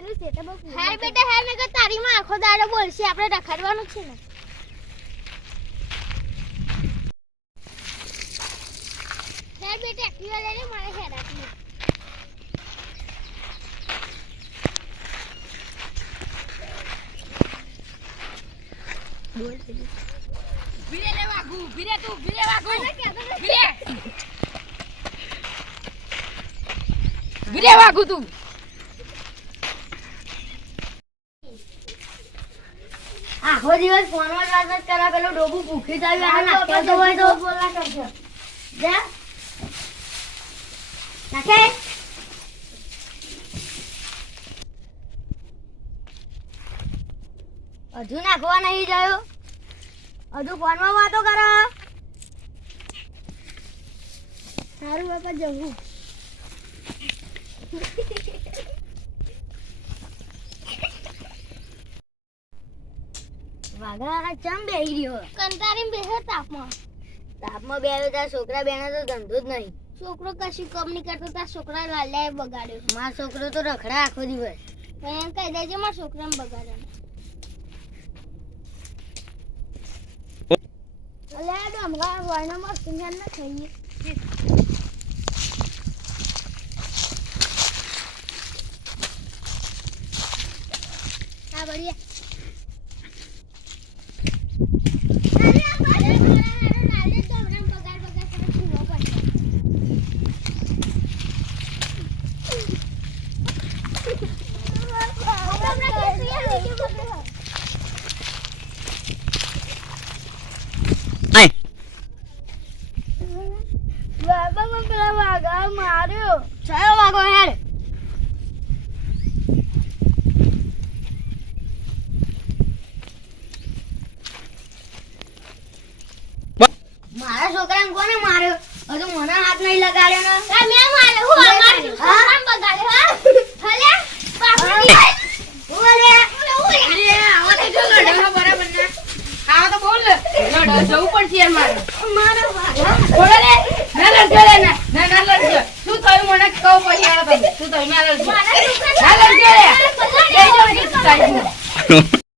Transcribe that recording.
પેલું છે તો બહુ હાર બેટા હાર ને તારી માં આખો દાડો બોલશે આપણે રખડવાનું છે ને હાર બેટા એક્ટિવા લઈને મારે હેરાતી બોલ ભીરે લે વાગુ ભીરે તું ભીરે વાગુ ભીરે ભીરે વાગુ તું આખો દિવસ ફોનમાં જ વાત કરા પેલો ડોબુ ભૂખી જાય આ નાખે તો હોય તો બોલા કરજો જા નાખે હજુ નાખવા નહીં જાય હજુ ફોનમાં વાતો કરો સારું બાપા જવું વાઘા ચમ બેહી રહ્યો કંટાળીને બેહે તાપમાં બેહ્યો તાર છોકરા બેને તો ધંધો જ નહીં છોકરો કશી કામ નહીં કરતો તાર છોકરા લાલ્યાએ બગાડ્યો મારો છોકરો તો રખડા આખો દિવસ એમ કહી દેજે મારા છોકરાને બગાડ્યો અલ્યા ડમરા વર્ણમાં સિંગર ન થઈએ હા બઢિયા બાબા મને પેલા વાઘા માર્યો ચાલો વાગો હેડ મારા છોકરાને કોને માર્યો હજુ મને હાથ નહીં લગાડ્યો ને મેં માર્યો હું માર્યો